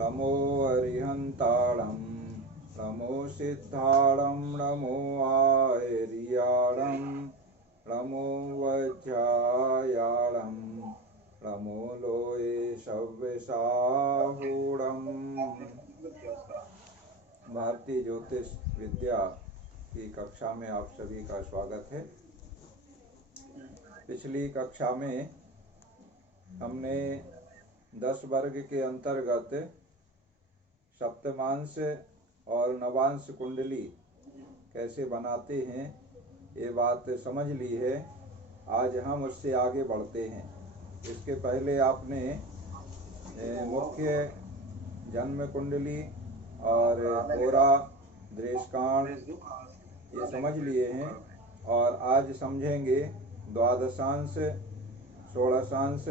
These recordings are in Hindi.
नमो अरिहंताणं नमो सिद्धाणं नमो आर्याणं नमो वज्रायाणं नमो लोये सव्यसाहूणम्। भारतीय ज्योतिष विद्या की कक्षा में आप सभी का स्वागत है। पिछली कक्षा में हमने 10 वर्ग के अंतर्गत सप्तमांश और नवांश कुंडली कैसे बनाते हैं ये बात समझ ली है। आज हम उससे आगे बढ़ते हैं। इसके पहले आपने मुख्य जन्म कुंडली और होरा दृष्टांत ये समझ लिए हैं और आज समझेंगे द्वादशांश, षोडशांश,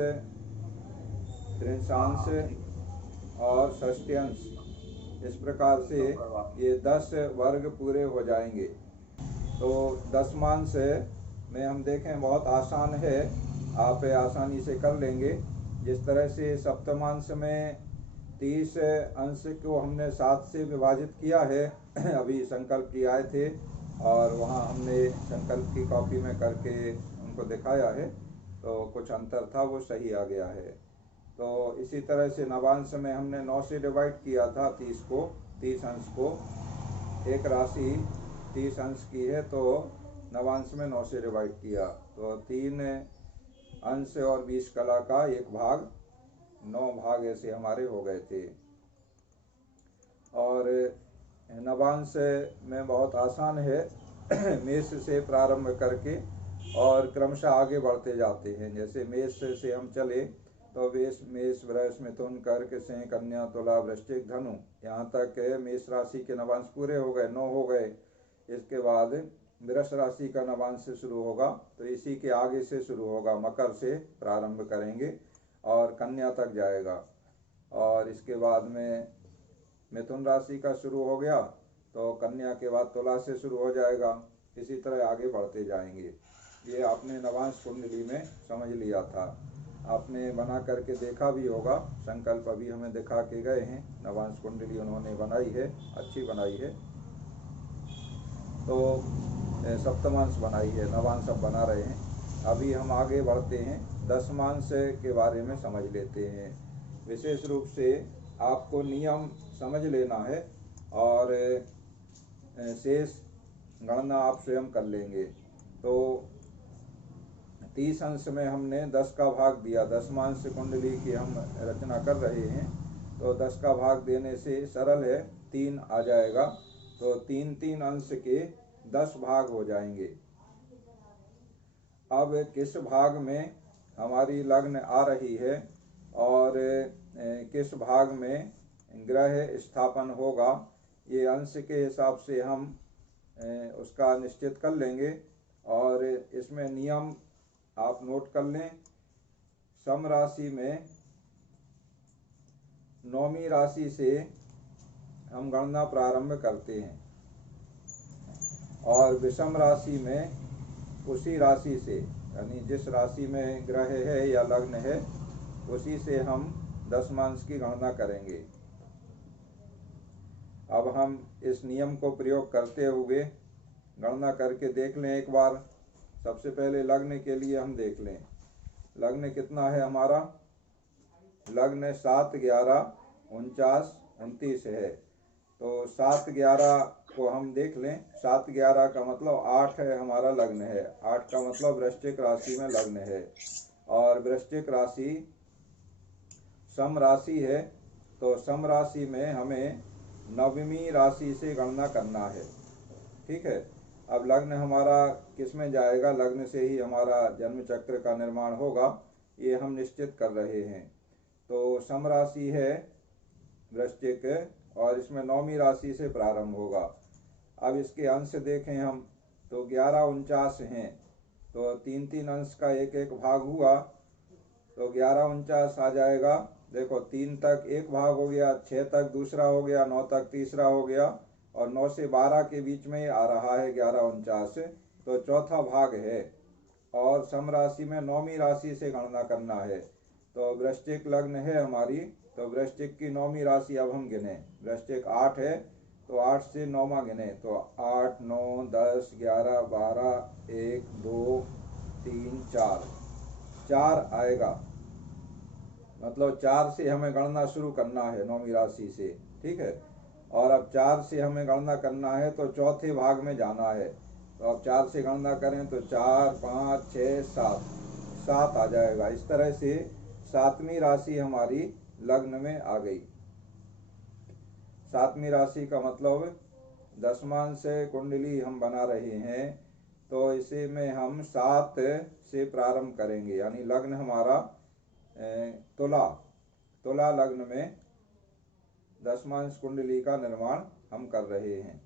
त्रिंशांश और षष्ट्यांश। इस प्रकार से ये 10 वर्ग पूरे हो जाएंगे। तो दशमांश में हम देखें बहुत आसान है, आप आसानी से कर लेंगे। जिस तरह से सप्तमांश में 30 अंश को हमने 7 से विभाजित किया है, अभी संकल्प की आए थे और वहाँ हमने संकल्प की कॉपी में करके उनको दिखाया है, तो कुछ अंतर था वो सही आ गया है। तो इसी तरह से नवांश में हमने 9 से डिवाइड किया था 30 अंश को। एक राशि 30 अंश की है तो नवांश में 9 से डिवाइड किया, तो 3 अंश और 20 कला का 1 भाग, 9 भाग ऐसे हमारे हो गए थे। और नवांश में बहुत आसान है, मेष से प्रारंभ करके और क्रमशः आगे बढ़ते जाते हैं। जैसे मेष से हम चले तो मेष, वृष, मिथुन, कर्क, सिंह, कन्या, तुला, वृश्चिक, धनु, यहाँ तक मेष राशि के नवांश पूरे हो गए, 9 हो गए। इसके बाद वृष राशि का नवांश से शुरू होगा, तो इसी के आगे से शुरू होगा, मकर से प्रारंभ करेंगे और कन्या तक जाएगा। और इसके बाद में मिथुन राशि का शुरू हो गया तो कन्या के बाद तुला से शुरू हो जाएगा। इसी तरह आगे बढ़ते जाएंगे। ये आपने नवांश कुंडली में समझ लिया था, आपने बना करके देखा भी होगा। संकल्प अभी हमें दिखा के गए हैं, नवांश कुंडली उन्होंने बनाई है, अच्छी बनाई है। तो सप्तमांश बनाई है, नवांश अब बना रहे हैं। अभी हम आगे बढ़ते हैं, दशमांश के बारे में समझ लेते हैं। विशेष रूप से आपको नियम समझ लेना है और शेष गणना आप स्वयं कर लेंगे। तो 30 अंश में हमने 10 का भाग दिया। दशमांश कुंडली की हम रचना कर रहे हैं, तो 10 का भाग देने से सरल है, 3 आ जाएगा। तो 3 अंश के 10 भाग हो जाएंगे। अब किस भाग में हमारी लग्न आ रही है और किस भाग में ग्रह स्थापन होगा, ये अंश के हिसाब से हम उसका निश्चित कर लेंगे। और इसमें नियम आप नोट कर लें। सम राशि में 9वीं राशि से हम गणना प्रारंभ करते हैं और विषम राशि में उसी राशि से, यानी जिस राशि में ग्रह है या लग्न है उसी से हम दशमांश की गणना करेंगे। अब हम इस नियम को प्रयोग करते हुए गणना करके देख लें एक बार। सबसे पहले लग्न के लिए हम देख लें, लग्न कितना है हमारा। लग्न 7, 11, 49, 29 है। तो 7, 11 को हम देख लें। 7, 11 का मतलब 8 है, हमारा लग्न है। 8 का मतलब वृश्चिक राशि में लग्न है और वृश्चिक राशि सम राशि है। तो सम राशि में हमें 9वीं राशि से गणना करना है, ठीक है। अब लग्न हमारा किस में जाएगा, लग्न से ही हमारा जन्म चक्र का निर्माण होगा, ये हम निश्चित कर रहे हैं। तो सम राशि है वृश्चिक और इसमें 9वीं राशि से प्रारंभ होगा। अब इसके अंश देखें हम तो 11, 49 हैं, तो 3 अंश का 1 भाग हुआ, तो 11, 49 आ जाएगा। देखो 3 तक 1 भाग हो गया, 6 तक दूसरा हो गया, 9 तक तीसरा हो गया और 9 से 12 के बीच में आ रहा है 11, 49, तो चौथा भाग है। और सम राशि में 9वीं राशि से गणना करना है। तो वृश्चिक लग्न है हमारी, तो वृश्चिक की 9वीं राशि अब हम गिने। वृश्चिक 8 है तो 8 से 9वां गिने, तो 8 9 10 11 12 1 2 3 4 4 आएगा। मतलब 4 से हमें गणना शुरू करना है 9वीं राशि से, ठीक है। और अब 4 से हमें गणना करना है तो चौथे भाग में जाना है। तो अब 4 से गणना करें तो 4 5 6 7 7 आ जाएगा। इस तरह से 7वीं राशि हमारी लग्न में आ गई। 7वीं राशि का मतलब दशमांश कुंडली हम बना रहे हैं, तो इसे में हम 7 से प्रारंभ करेंगे। यानी लग्न हमारा तुला लग्न में दशमांश कुंडली का निर्माण हम कर रहे हैं।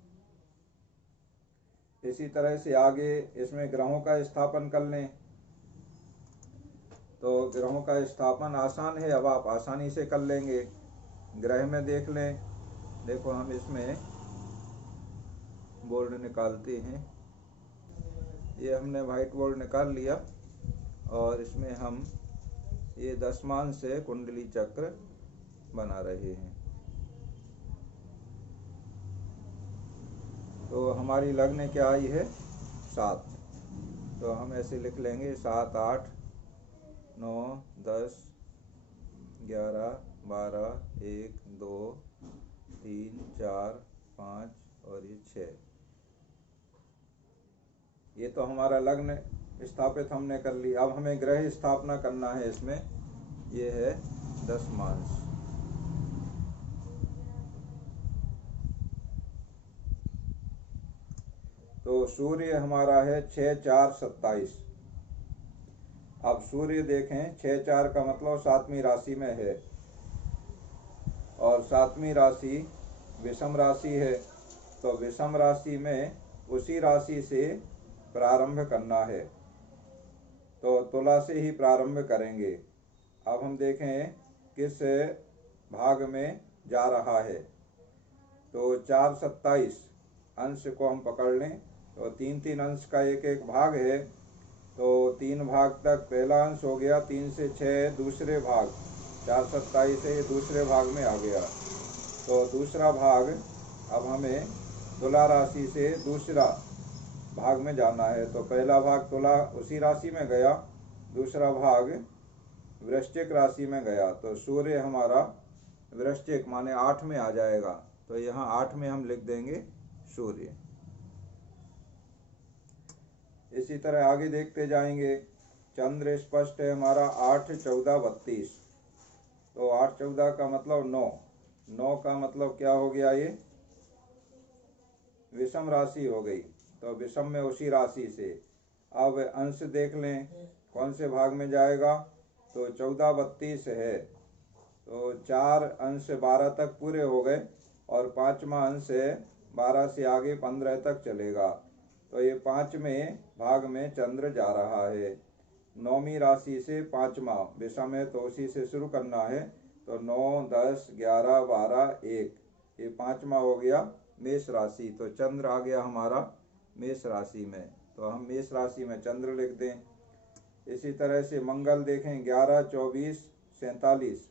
इसी तरह से आगे इसमें ग्रहों का स्थापन कर लें। तो ग्रहों का स्थापन आसान है, अब आप आसानी से कर लेंगे। ग्रह में देख लें। देखो हम इसमें बोर्ड निकालते हैं। ये हमने व्हाइट बोर्ड निकाल लिया और इसमें हम ये दशमांश से कुंडली चक्र बना रहे हैं। तो हमारी लग्न क्या आई है? 7। तो हम ऐसे लिख लेंगे 7 8 9 10 11 12 1 2 3 4 5 और ये 6। ये तो हमारा लग्न स्थापित हमने कर लिया। अब हमें ग्रह स्थापना करना है इसमें। ये है दशमांश। तो सूर्य हमारा है 6 4 27। अब सूर्य देखें, 6 4 का मतलब 7वीं राशि में है और 7वीं राशि विषम राशि है। तो विषम राशि में उसी राशि से प्रारंभ करना है, तो तुला से ही प्रारंभ करेंगे। अब हम देखें किस भाग में जा रहा है। तो 4 27 अंश को हम पकड़ लें, तो 3 3 अंश का एक एक भाग है। तो 3 भाग तक पहला अंश हो गया, 3 से 6 दूसरे भाग, 4 27 से दूसरे भाग में आ गया। तो दूसरा भाग अब हमें तुला राशि से दूसरा भाग में जाना है। तो पहला भाग तुला उसी राशि में गया, दूसरा भाग वृश्चिक राशि में गया। तो सूर्य हमारा वृश्चिक माने 8 में आ जाएगा। तो यहाँ 8 में हम लिख देंगे सूर्य। इसी तरह आगे देखते जाएंगे। चंद्र स्पष्ट है हमारा 8 14 32। तो 8 14 का मतलब 9। 9 का मतलब क्या हो गया? ये विषम राशि हो गई। तो विषम में उसी राशि से अब अंश देख लें कौन से भाग में जाएगा। तो 14 32 है, तो 4 अंश 12 तक पूरे हो गए और 5वां अंश 12 से आगे 15 तक चलेगा। तो ये 5वें भाग में चंद्र जा रहा है। 9वीं राशि से 5वां विषम है, तो उसी से शुरू करना है। तो 9 10 11 12 1, ये 5वां हो गया मेष राशि। तो चंद्र आ गया हमारा मेष राशि में। तो हम मेष राशि में चंद्र लिख दें। इसी तरह से मंगल देखें 11 24 47।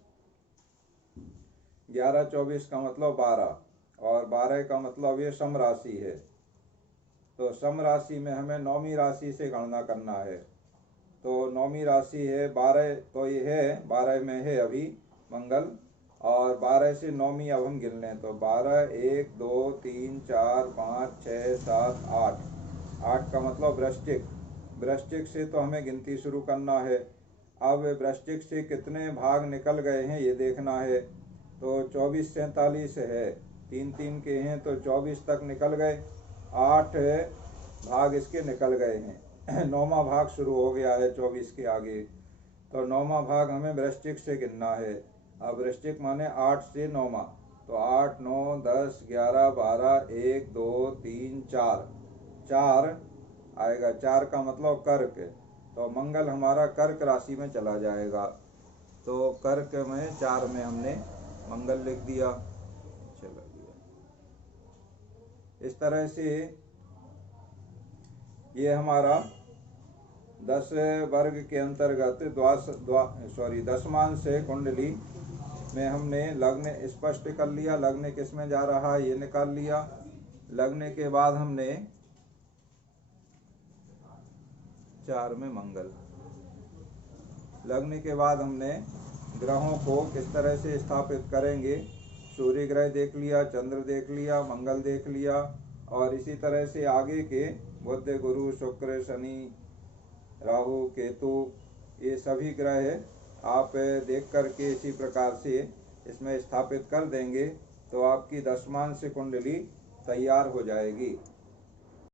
11 24 का मतलब 12 और 12 का मतलब ये सम राशि है। तो सम राशि में हमें 9वीं राशि से गणना करना है। तो 9वीं राशि है 12, तो ये है 12 में है अभी मंगल, और 12 से 9वीं अब हम गिन लें। तो 12 1 2 3 4 5 6 7 8। 8 का मतलब वृश्चिक। वृश्चिक से तो हमें गिनती शुरू करना है। अब वृश्चिक से कितने भाग निकल गए हैं ये देखना है। तो 24 47 है, 3 3 के हैं, तो 24 तक निकल गए। 8 भाग इसके निकल गए हैं। 9वां भाग शुरू हो गया है 24 के आगे। तो 9वां भाग हमें वृश्चिक से गिनना है। अब वृश्चिक माने 8 से 9वां। तो 8 9 10 11 12 1 2 3 4, 4 आएगा। 4 का मतलब कर्क। तो मंगल हमारा कर्क राशि में चला जाएगा। तो कर्क में 4 में हमने मंगल लिख दिया, चला गया। इस तरह से ये हमारा 10 वर्ग के अंतर्गत दशमांश कुंडली में हमने लग्न स्पष्ट कर लिया, लग्न किस में जा रहा है ये निकाल लिया। लगने के बाद हमने 4 में मंगल, लगने के बाद हमने ग्रहों को किस तरह से स्थापित करेंगे, सूर्य ग्रह देख लिया, चंद्र देख लिया, मंगल देख लिया, और इसी तरह से आगे के बुध, गुरु, शुक्र, शनि, राहु, केतु, ये सभी ग्रह आप देख करके इसी प्रकार से इसमें स्थापित कर देंगे तो आपकी दशमांश कुंडली तैयार हो जाएगी।